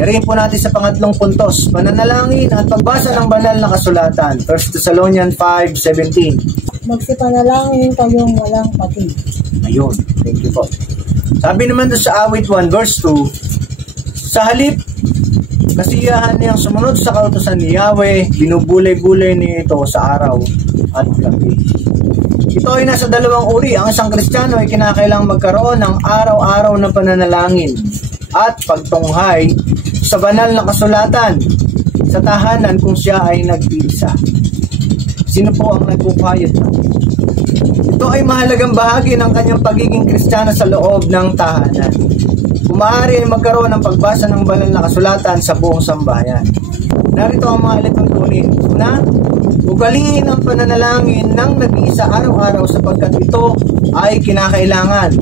Yarihin po natin sa pangatlong puntos, pananalangin at pagbasa ng banal na kasulatan. 1 Thessalonians 5:17. Magsipanalangin kayong walang pati. Ayun, thank you po. Sabi naman doon sa awit 1 verse 2, sa halip, kasiyahan niyang sumunod sa kautusan ni Yahweh, binubulay-bulay niya ito sa araw at gabi. Ito ay nasa dalawang uri. Ang isang Kristiyano ay kinakailangang magkaroon ng araw-araw na pananalangin at pagtunghay sa banal na kasulatan sa tahanan kung siya ay nag-iisa. Sino po ang nagpupayat? Ito ay mahalagang bahagi ng kanyang pagiging Kristiyano sa loob ng tahanan. Kung maaari ay magkaroon ng pagbasa ng banal na kasulatan sa buong sambahayan. Narito ang mga alituntunin. Una, ugaliin ang pananalangin ng nag-iisa araw-araw sapagkat ito ay kinakailangan.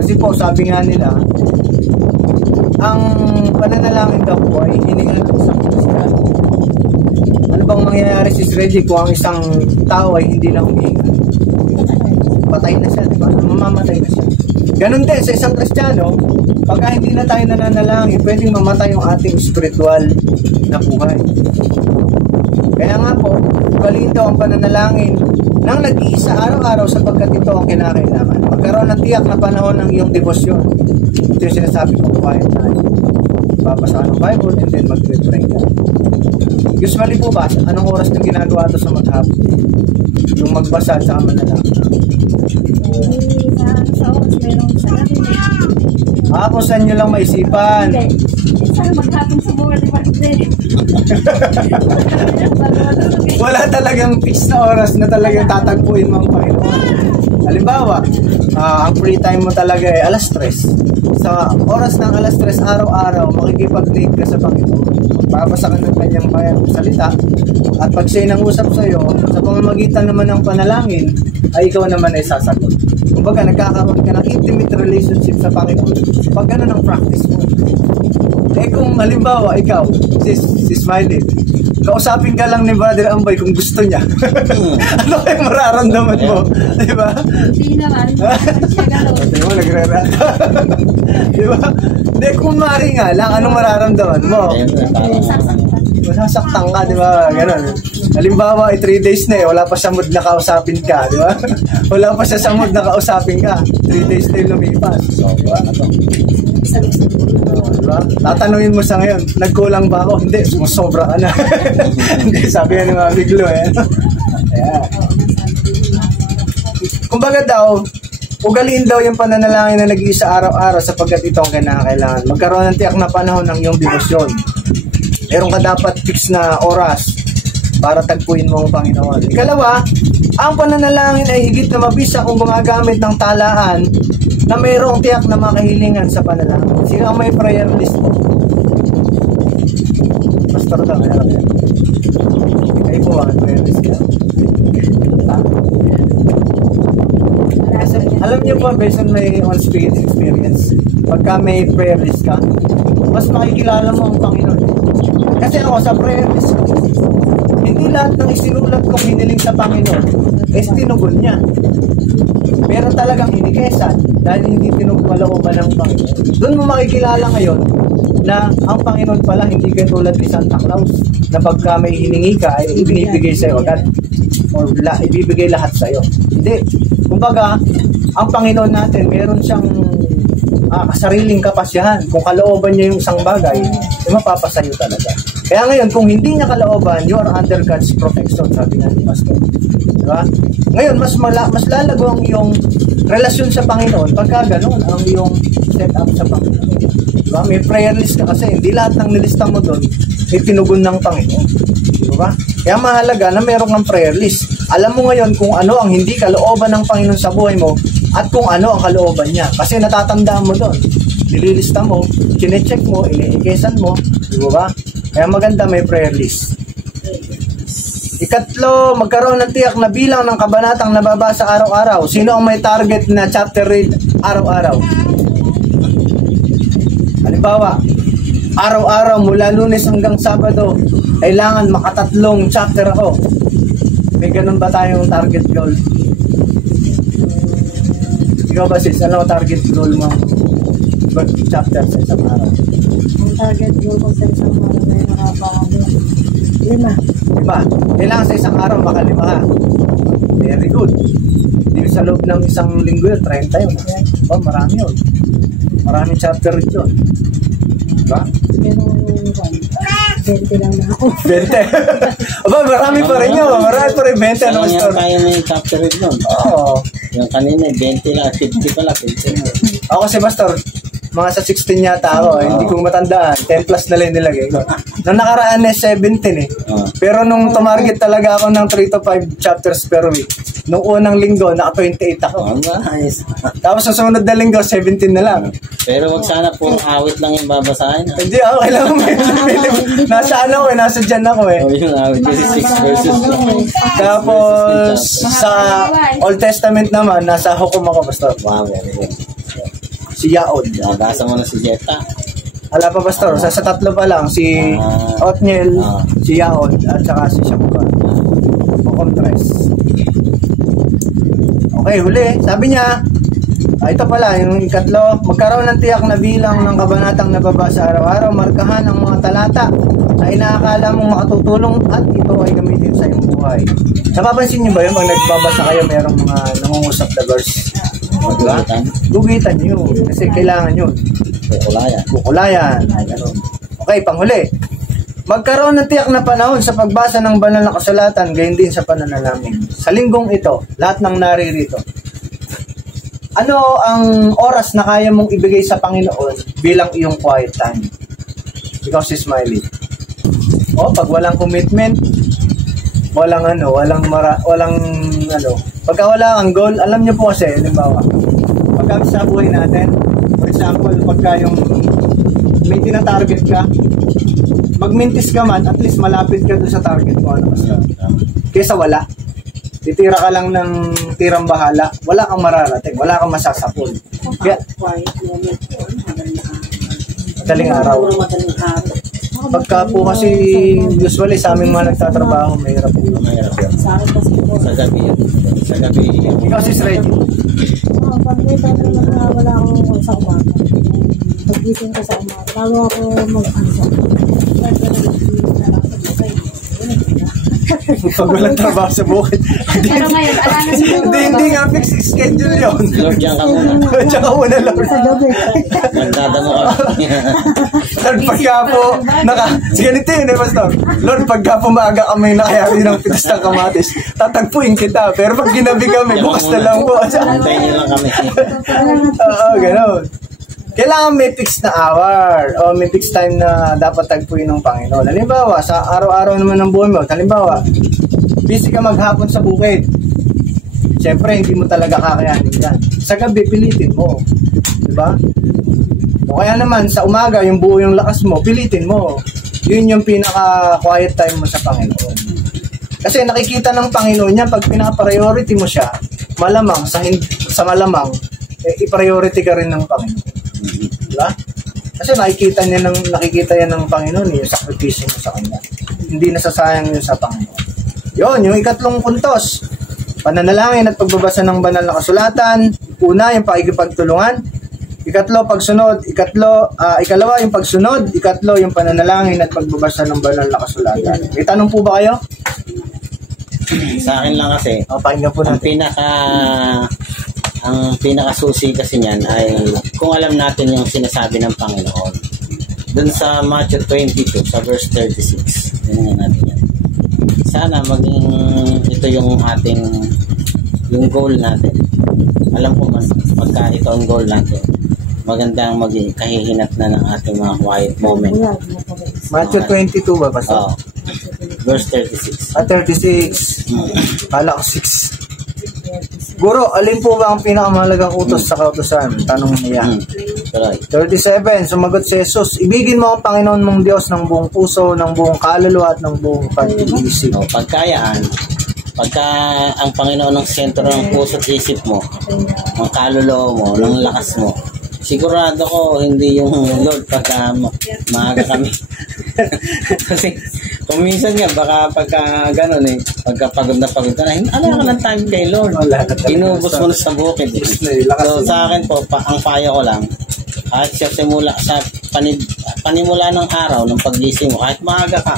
Kasi po, sabi nga nila, ang pananalangin daw po ay hiningan ng isang Kristiyano. Ano bang mangyayari si Reggie kung ang isang tao ay hindi na humihinga? Patay na siya, di ba? Mamamatay na siya. Ganon din sa isang Kristiyano, pagka hindi na tayo nananalangin, pwedeng mamatay yung ating spiritual na buhay. Kaya nga po, ugaliin daw ang pananalangin ng nag-iisa araw-araw sapagkat ito ang kinakailangan. Magkaroon ng tiyak na panahon ng iyong devosyon. Ito yung sinasabi ko, quiet time. Babasa ka ng Bible and then mag-pray ka. Usually po ba, anong oras na ginagawa ito sa maghapon? Yung magbasa at saka manalangin. Sa oras meron sa akin. Kung saan nyo lang maisipan. Sana maghapon sa buwan ni Martin. Wala talagang fixed na oras na talagang tatagpuin mo ang Panginoon. Halimbawa, ang free time mo talaga ay alas 3. Sa oras ng alas 3 araw-araw, makikipag-date ka sa Panginoon. Babasa ka ng kanyang salita. At pag siya'y nangusap sa'yo, sa pamamagitan naman ng panalangin, ay ikaw naman ay sasagot. Kumbaga, nagkakaroon ka ng intimate relationship sa Panginoon. Pag gano'n ang practice mo. Kung halimbawa, ikaw, si Smiley, kausapin ka lang ni Brother Ambay kung gusto niya. Ano kayong mararamdaman mo? Diba? Hindi naman. Siya gano'n. Di ba, nagre-react? Diba? Hindi, kung mari nga lang, anong mararamdaman mo? Masasaktan ka, di ba? Ganon. Halimbawa, 3 days na wala pa sa mood na kausapin ka, di ba? Wala pa siya sa mood na kausapin ka. 3 days na lumipas. So, ano to? Diba? Tatanungin mo sa ngayon, nagkulang ba ako? Hindi, sumusobra ka na. Hindi, sabi nga ng mga biglo Ayan. Kumbaga daw, ugaliin daw yung pananalangin na nag-iisa araw-araw sapagkat ito ang kinakailangan. Magkaroon ng tiyak na panahon ng iyong devosyon. Meron ka dapat fix na oras para tagpuin mo ang Panginoon. Ikalawa, ang pananalangin ay higit na mabisa kung gumagamit ng talaan na mayroong tiyak na mga kahilingan sa panalangin. Sino ang may prayer list mo? Pastor daw, meron yan. Kayo po ang prayer list ka? Alam niyo po, based on my own spirit experience, pagka may prayer list ka, mas makikilala mo ang Panginoon. Kasi ako sa prayer list ko, hindi lahat ng isinulat kong hiniling sa Panginoon is tinugon niya. Pero talagang hinikesan dahil hindi tinugmalooban ng Panginoon. Doon mo makikilala ngayon na ang Panginoon pala hindi katulad ni Santa Claus na pagka may hiningi ka ay ibinibigay sa'yo agad or ibibigay lahat sa'yo. Hindi. Kumbaga, ang Panginoon natin meron siyang sariling kapasyahan. Kung kalooban niya yung isang bagay, mapapasayo talaga. Kaya ngayon, kung hindi niya kalooban, you are under God's protection, sabi nga ni Pastor. Diba? Ngayon, mas lalago ang iyong relasyon sa Panginoon pagka gano'n ang iyong set up sa Panginoon. Diba? May prayer list ka kasi hindi lahat ng nilista mo doon ay tinugon ng Panginoon. Diba? Kaya mahalaga na meron kang prayer list. Alam mo ngayon kung ano ang hindi kalooban ng Panginoon sa buhay mo at kung ano ang kalooban niya. Kasi natatandaan mo doon. Nililista mo, chinecheck mo, iniikesan mo. Diba? Kaya maganda may prayer list. Ikatlo, magkaroon ng tiyak na bilang ng kabanatang nababasa araw-araw. Sino ang may target na chapter read araw-araw? Halimbawa, araw-araw mula Lunes hanggang Sabado, kailangan makatatlong chapter ako. May ganun ba tayong target goal? Ikaw ba sis, ano target goal mo? chapter sa isang araw? Ang target goal ko sa isang araw na nakapangalo. 5. 5. Kailangan sa isang araw makalima ka. Very good. Hindi sa loob ng isang linggo yun, 30 yun. Oh, marami yun. Maraming chapter rin yun. Diba? Pero 20 lang na ako. 20. Aba, marami pa rin yun. Marami pa rin 20. Ano, Sayang yan tayo may chapter rin nun. Oo. Yung kanina, 20 lang, 50 pala, 50. Ako si Pastor, mga sa 16 yata ako. Hindi ko matandaan. 10 plus na lang nilagay ko. Nung nakaraan na 17 eh. Pero nung tumarget talaga ako ng 3 to 5 chapters per week, nung unang linggo, naka 28 ako. Nice. Tapos sa sumunod na linggo, 17 na lang. Pero wag sana puro awit lang yung babasahin. Hindi ako, kailangan may nasa ano ko eh, nasa dyan ako eh. Yung awit kasi 6 verses lang. Tapos sa Old Testament naman, nasa Hukom ako, Pastor. Wow, very good. Si Yaod. Nabasa mo na si Jetta. Ala pa, Pastor. Sa tatlo pa lang, si Othniel, si Yaod, at saka si Shakuba. Hukom 3. Okay, huli. Sabi niya, ito pala, yung ikatlo, magkaroon ng tiyak na bilang ng kabanatang nababasa araw-araw, markahan ang mga talata na inaakala mong makatutulong at ito ay gamitin sa iyong buhay. Napapansin niyo ba yun? Pag nagbabasa kayo, mayroong mga nangungusap na verse. Diba? Gugitan niyo yun. Kasi kailangan yun. Kukulayan. Okay, panghuli. Magkaroon ng tiyak na panahon sa pagbasa ng banal na kasulatan, gayon din sa pananalamin. Sa linggong ito, lahat ng naririto. Ano ang oras na kaya mong ibigay sa Panginoon bilang iyong quiet time? Ikaw si Smiley. Pag walang commitment, walang pagka wala kang goal, alam niyo po kasi, halimbawa, pagka sa buhay natin, for example, pagka yung may tinatarget ka, magmintis ka man, at least malapit ka doon sa target mo, kaysa wala. Titira ka lang ng tirang bahala, wala kang mararating, wala kang masasapol. Kaya, madaling araw. Pagka po kasi usually sa aming mga nagtatrabaho, mahirap po. Mahirap yan. Sa gabi yan. Sa gabi yan. Ikaw si Ready. Pag may time na wala akong sa umaga. Pag-gising ko sa umaga, bago ako mag-answer. Pag walang trabaho sa bukid. Pero ngayon, ala na siguro. Hindi nga fixed schedule yun. Lord, yan ka muna. Diyan ka muna, Lord. Sa gabi. Magdadamo ka. Lord, pagka po, sige nito yun eh, Pastor. Lord, pagka po maaga kami nakayari ng pitas ng kamatis, tatagpuin kita. Pero pag ginabi kami, bukas na lang po. Antayin niyo lang kami. Oo, gano'n. Kailangan may fixed na hour o may fixed time na dapat tagpuin ng Panginoon. Halimbawa, sa araw-araw naman ng buhay mo, halimbawa, busy ka maghapon sa bukid. Siyempre, hindi mo talaga kakayanin yan. Sa gabi, pilitin mo. Diba? O kaya naman, sa umaga, yung buo yung lakas mo, pilitin mo. Yun yung pinaka-quiet time mo sa Panginoon. Kasi nakikita ng Panginoon niya, pag pinaka-priority mo siya, malamang, sa malamang, i-priority ka rin ng Panginoon. Diba? Kasi nakikita yan ng Panginoon yung sakripisyo mo sa Kanya. Hindi nasasayang yun sa Panginoon. Yun, yung ikatlong puntos. Pananalangin at pagbabasa ng banal na kasulatan. Una, yung pakikipagtulungan. Ikatlo, pagsunod. Ikalawa, yung pagsunod. Ikatlo, yung pananalangin at pagbabasa ng banal na kasulatan. May tanong po ba kayo? Sa akin lang kasi, Pakinggan po natin. Ang pinakasusi kasi niyan ay kung alam natin yung sinasabi ng Panginoon. Doon sa Matthew 22, sa verse 36. Tingnan natin yan. Sana maging ito yung yung goal natin. Alam ko man, pagka ito ang goal natin, magandang maging kahihinat na ng ating mga quiet moment. Matthew 22 ba, Pastor? Oo. Verse 36. 36. Kala ko 6. Guro, alin po ba ang pinakamahalagang utos sa kautusan? Tanong niya. 37, sumagot si Jesus, ibigin mo ang Panginoon mong Diyos ng buong puso, ng buong kaluluwa at ng buong pag-iisip. Pagkayaan, pagka ang Panginoon ang sentro ng puso at isip mo, ang kaluluwa mo, ng lakas mo, sigurado ko hindi yung Lord pagka maaga kami. Kasi kung minsan nga baka pagka gano'n pagka pagod na ka na, ala ka ng time kay Lord, inubos mo na sa bukid. So sa akin po, ang payo ko lang, Kahit sa simula, sa panimula ng araw, ng paggising mo, kahit maaga ka,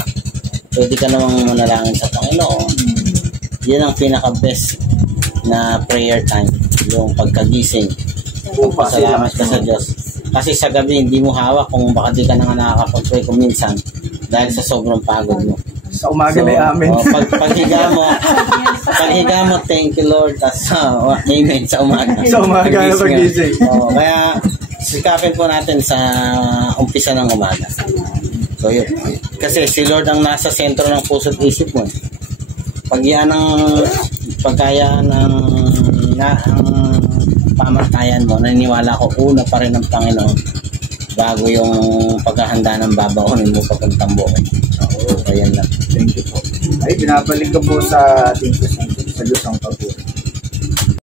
pwede ka namang manalangin sa Panginoon. Yan ang pinaka-best na prayer time, yung pagkagising. Pasalamat ka sa Diyos. Kasi sa gabi, hindi mo hawak kung baka di ka na nga nakakapag-pray kung minsan dahil sa sobrang pagod mo. Sa umaga na amin. Paghiga mo, thank you Lord. Amen sa umaga. Sa umaga na pagising. Kaya sikapin po natin sa umpisa ng umaga. So yun. Kasi si Lord ang nasa sentro ng puso at isip mo. Pagkaya ng pamantayan mo, naniniwala ko una pa rin ng Panginoon bago yung paghahanda ng babaonin mo papuntang buhay. Ayan lang. Thank you po. Ay, binabalik ko po sa ating presenter sa Diyos ang pagpuri.